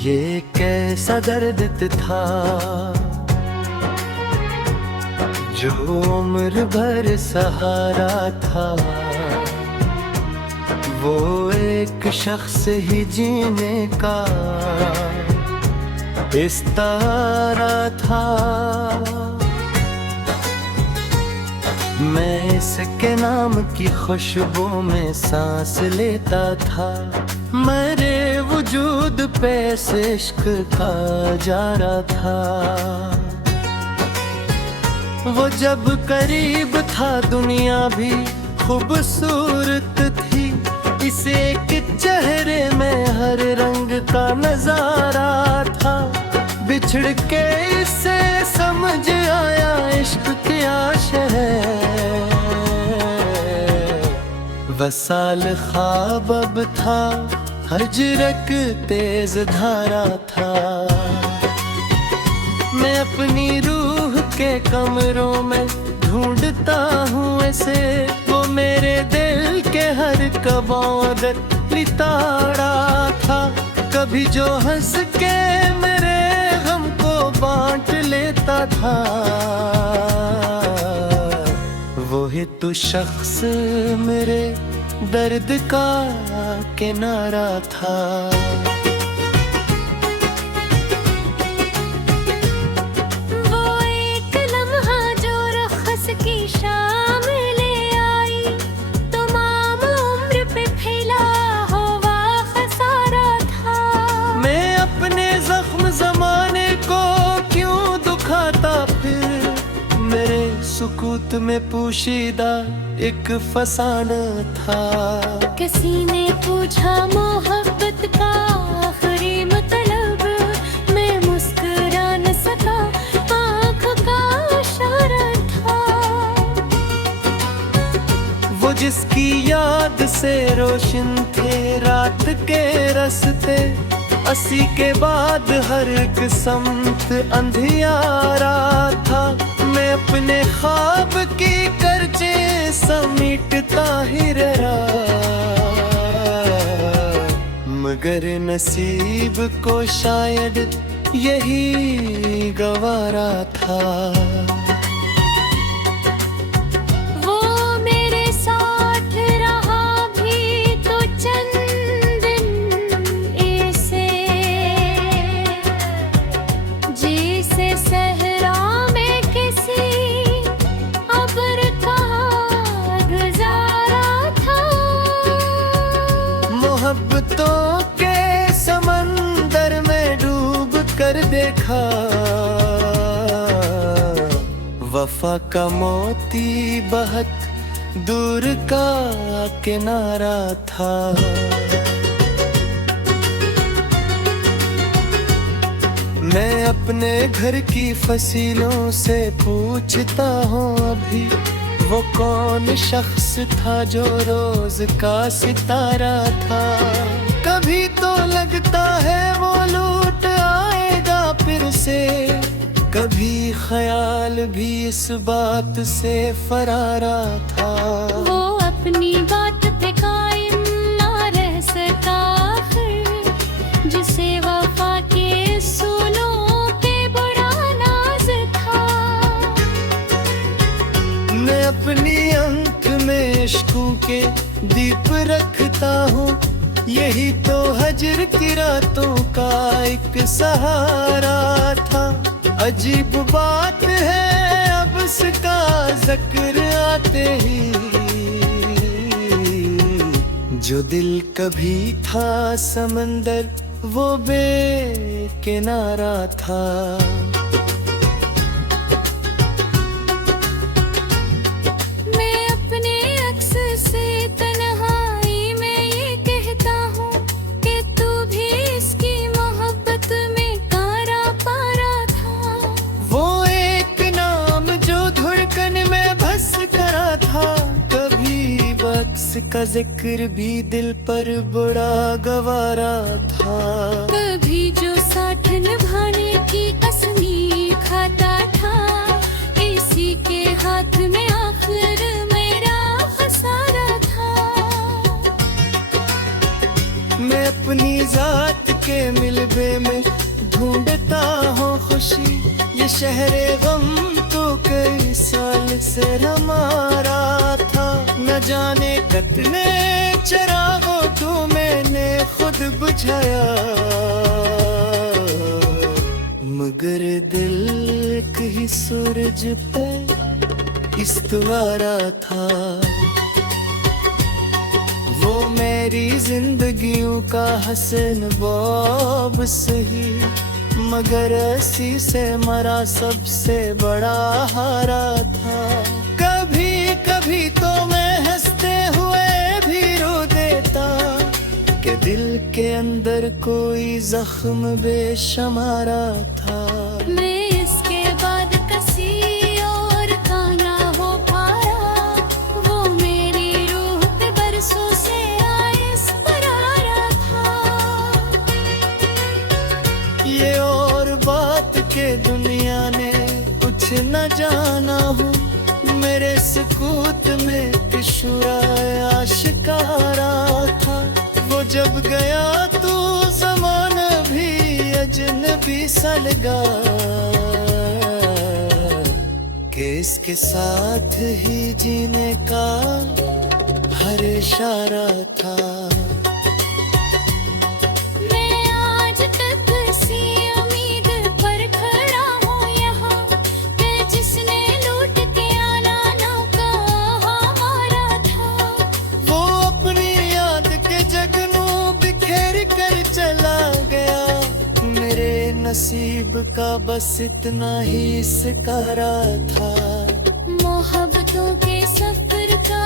ये कैसा दर्द था जो उम्र भर सहारा था। वो एक शख्स ही जीने का इस्तारा था। मैं इसके नाम की खुशबू में सांस लेता था। मेरे वजूद पे इश्क का जारा था। वो जब करीब था दुनिया भी खूबसूरत थी। इस एक चेहरे में हर रंग का नजारा था। बिछड़ के इससे समझ आया इश्क क्या शय। वसाल ख्वाब अब था, हजरक तेज धारा था। मैं अपनी रूह के कमरों में ढूंढता हूँ ऐसे। वो मेरे दिल के हर कबौदत लिताड़ा था। कभी जो हंस के मेरे गम को बांट लेता था। वो ही तो शख्स मेरे दर्द का किनारा था। सुकूत में पोशीदा एक फसाना था। किसी ने पूछा मोहब्बत का आखिरी मतलब। मैं मुस्कुरा न सका, आँख का इशारा था। वो जिसकी याद से रोशन थे रात के रास्ते। 80 के बाद हर एक समत अंधियारा था। मैं अपने ख्वाब की करचे समेटता ही रहा। मगर नसीब को शायद यही गवारा था। मोहब्बतों के समंदर में डूब कर देखा। वफा का मोती बहुत दूर का किनारा था। मैं अपने घर की फसीलों से पूछता हूँ अभी। वो कौन शख्स था जो रोज का सितारा था। कभी तो लगता है वो लौट आएगा फिर से। कभी ख्याल भी इस बात से फरारा था। वो अपनी बात पे कायम ना रह सका फिर। जिसे वफा के सूलों पे बड़ा नाज था। मैं अपनी आँख में इश्कों के दीप रखता हूँ। यही तो हजर की रातों का एक सहारा था। अजीब बात है अब उसका जिक्र आते ही। जो दिल कभी था समंदर वो बेकिनारा था। का जिक्र भी दिल पर बड़ा गवारा था। कभी जो साथ निभाने की कसमी खाता था। इसी के हाथ में आखिर मेरा खसारा था। मैं अपनी जात के मिलबे में ढूंढता हूँ खुशी। ये शहरे गम तो कई साल से हमारा था, न जाने कितने चरागों को मैंने खुद बुझाया, मगर दिल कहीं सूरज पे इस्तवारा था। वो मेरी जिंदगियों का हसन बॉब सही, मगर अस्सी से मरा सबसे बड़ा हारा था। कभी कभी तो मैं हंसते हुए भी रो देता कि दिल के अंदर कोई जख्म बेशुमारा था। मैं इसके बाद कसी और का ना हो पाया, वो मेरी रूह पे बरसों से आइस परारा था। ये और बात के दुनिया ने कुछ न जाना हूँ, मेरे सुकूत में किशोरा आशिकारा था। वो जब गया तो ज़माना भी अजनबी सा लगा, कि इसके साथ ही जीने का हर इशारा था। मैं आज तक सी उम्मीद पर खड़ा हूँ यहाँ, कि जिसने लूट के आना ना कहा हमारा था। वो अपनी याद के जगनू बिखेर कर चला गया, मेरे नसीब का बस इतना ही सिकारा था। मोहब्बतों के सफर का